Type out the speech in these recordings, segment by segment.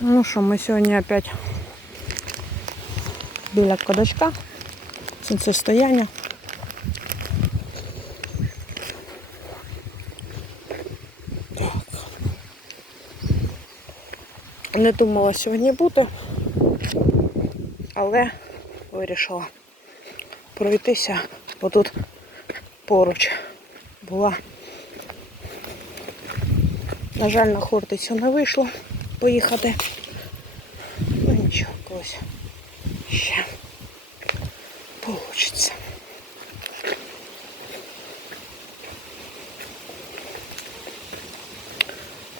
Ну що, ми сьогодні опять біля кодачка. Сонцестояння. Так. Не думала сьогодні бути, але вирішила пройтися, бо тут поруч була. На жаль, на Хортицю не вийшло поїхати. Ну нічого, колись ще получиться.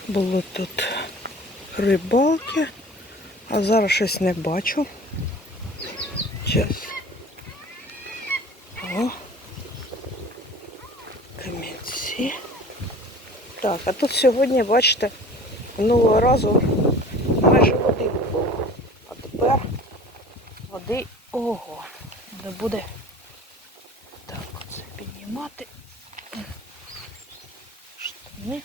Були тут рибалки, а зараз щось не бачу. Час. О. Камінці. Так, а тут сьогодні, бачите, минулого разу майже води не було. А тепер води ого, не буде. Так, оце піднімати. Штани.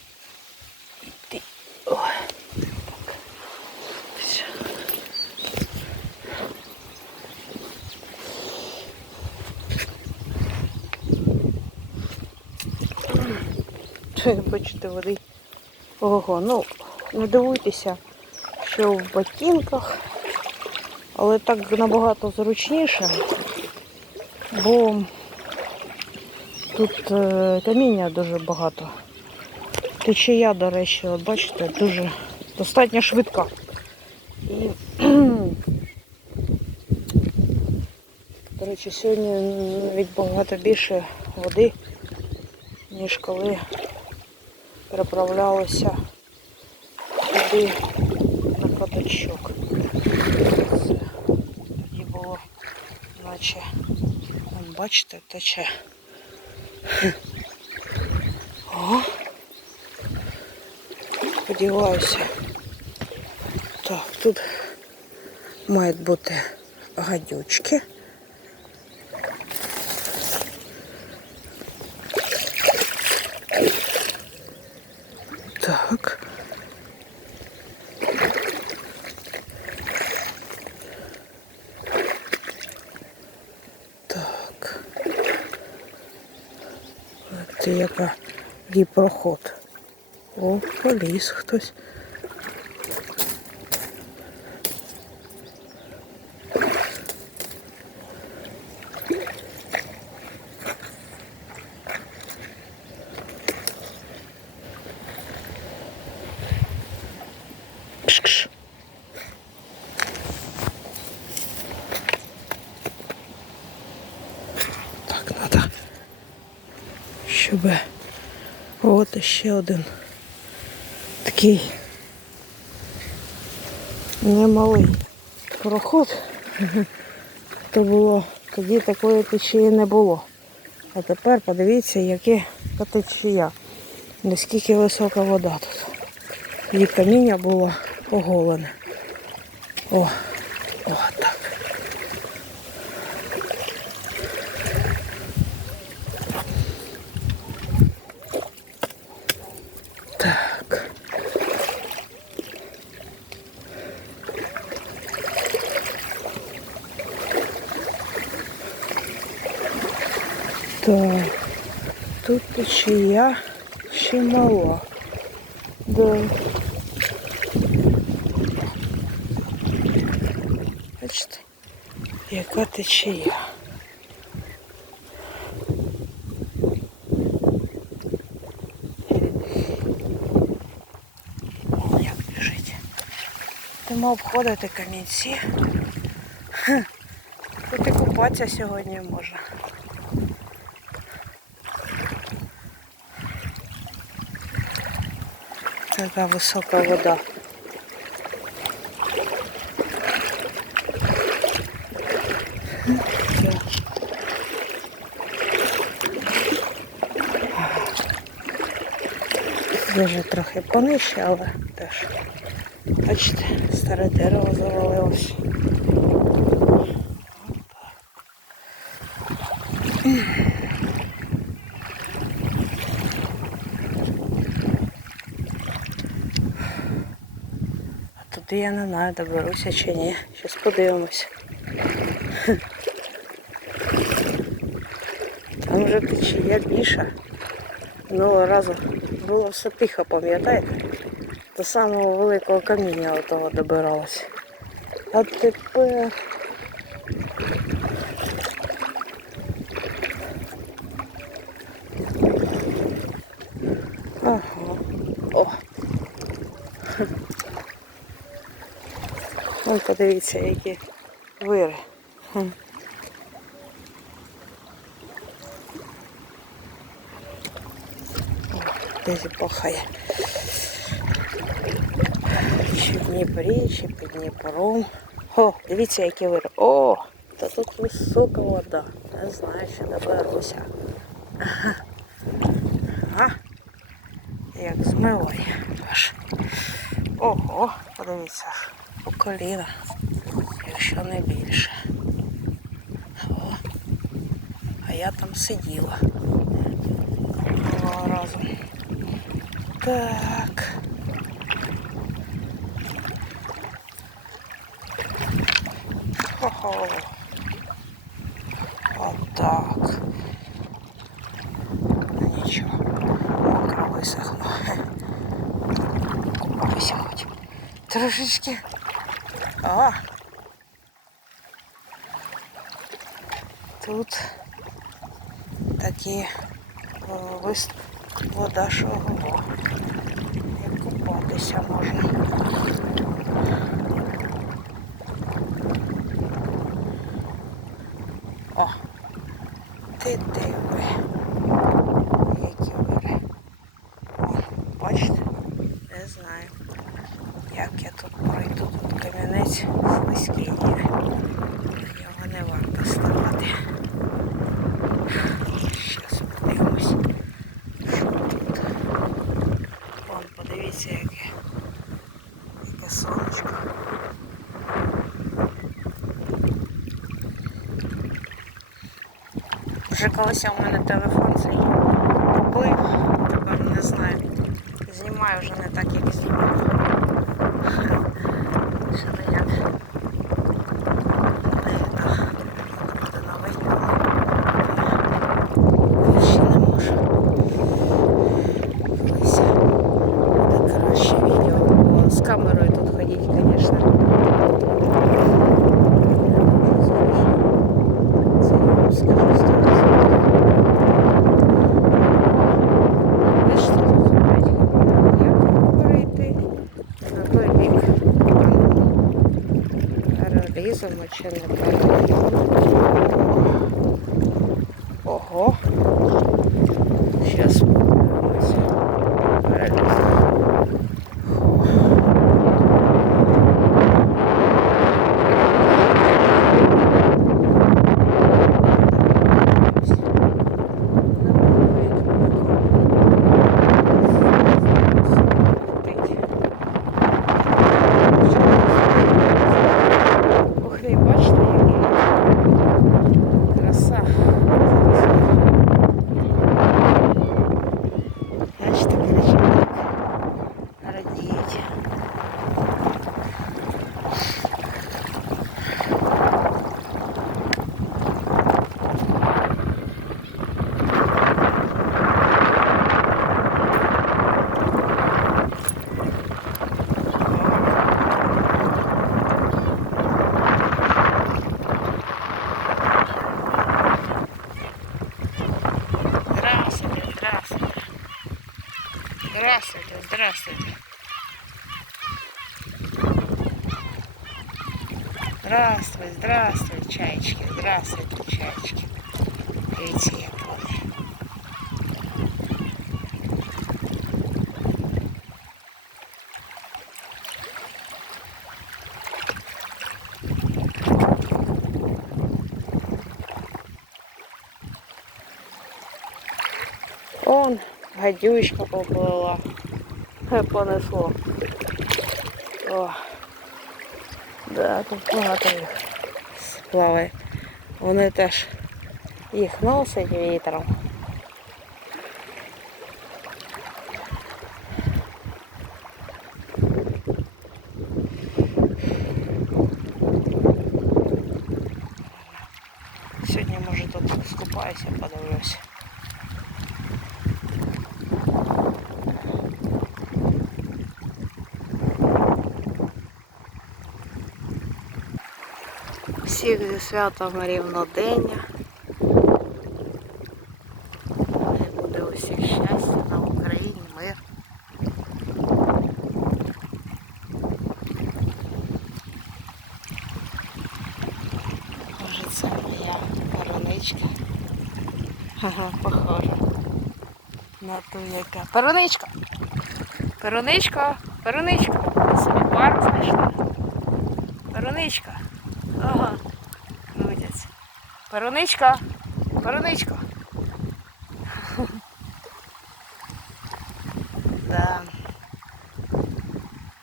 Іти. Так. Все. Бачите, води. Ого, ну, не дивуйтеся, що в ботинках, але так набагато зручніше, бо тут е, каміння дуже багато. Течія, до речі, от бачите, дуже достатньо швидка. І, до речі, сьогодні навіть багато більше води, ніж коли переправлялися туди на катачок. Це тоді було наче, бачите, тече. О, сподіваюся. Так, тут мають бути гадючки. Так. Це яка який проход. О, поліз хтось. Щоб от ще один такий немалий проход. То було, тоді такої течії не було. А тепер подивіться, яке течія. Наскільки висока вода тут. І каміння було оголене. О, о, Так. Тут течія чимала. Да. Бачите, яка течія. Як біжить. Будемо обходити камінці. Тут і купатися сьогодні можна. Така висока вода. Дуже трохи понижче, але теж. Бачите, старе дерево завалилось. Туди я не знаю, доберуся чи ні. Щас подивимось. Там вже течія більша. Минулого разу було все тихо, пам'ятаєте? До самого великого каміння отого добиралось. А тепер. Ага. О. Вон подивіться, які вири. Десь пахає. Чи в Дніпрі, чи під Дніпром. О, дивіться, які вири. О, та тут висока вода. Не знаю, чи доберуся. Ага. Як змиває. Ого, подивіться, по коліна, якщо не більше. О, а я там сиділа. Минулого разу. Так. Хо-хо. Отак. Ну, Нічого. Мокро висохло. Купаюся хоч. Трошечки. А. Тут такі о, вис... вода, ого. І купатися можна. О, ти диви. Які вири. О, бачите? Не знаю. Як я тут пройду, тут камінець слизький є. Його не варто ставати. Щас подивимось. Що тут? Вон, подивіться, яке. Яке сонечко. Вже колись у мене телефон цей поплив, тепер не знаю. Знімаю вже не так, як знімав. Ще не як. Не так. Буде новий. Ще не можу. Колись буде краще відео. О, З камерою тут ходити, звісно. Це я вам скажу зараз. Ви ж тут ходять, як перейти на той бік. Переліземо Здравствуйте, здравствуйте. Здравствуй, здравствуй, чаечки, здравствуйте, чаечки. Дивіться, гадючка поплила. Понесло. О. Да, тут багато їх плаває. Вони теж їх носить вітром. Всіх зі святом рівнодення. Хай буде усіх щастя на Україні, мир. Може це моя пероничка. Ага, похоже. На ту яка. Пероничка! Пероничка! Пероничка! Собі пару знайшла. Пероничка. Ага. Крутяться. Пероничка. Пероничка. Да.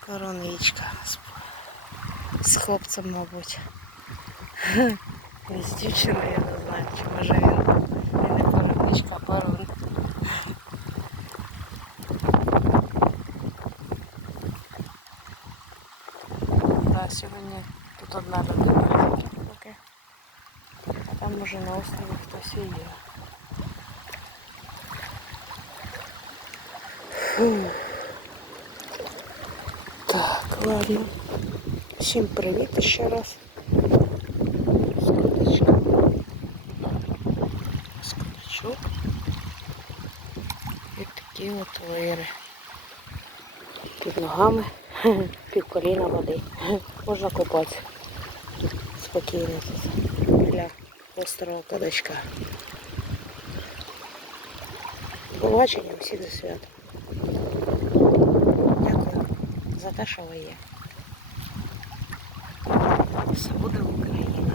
Короничка. З, хлопцем, мабуть. З дівчиною, я не знаю, чи може він. Він не короничка, а перон. Да, сьогодні тут одна людина там може на острові хтось і є. Фу. Так, ладно. Всім привіт ще раз. Скотичок. І такі от вири. Під ногами пів коліна води. Можна купатися. Спокійно тут. Біля острова кадачка. До Побачення всі до свята. Дякую за те, що ви є. Все буде Україна.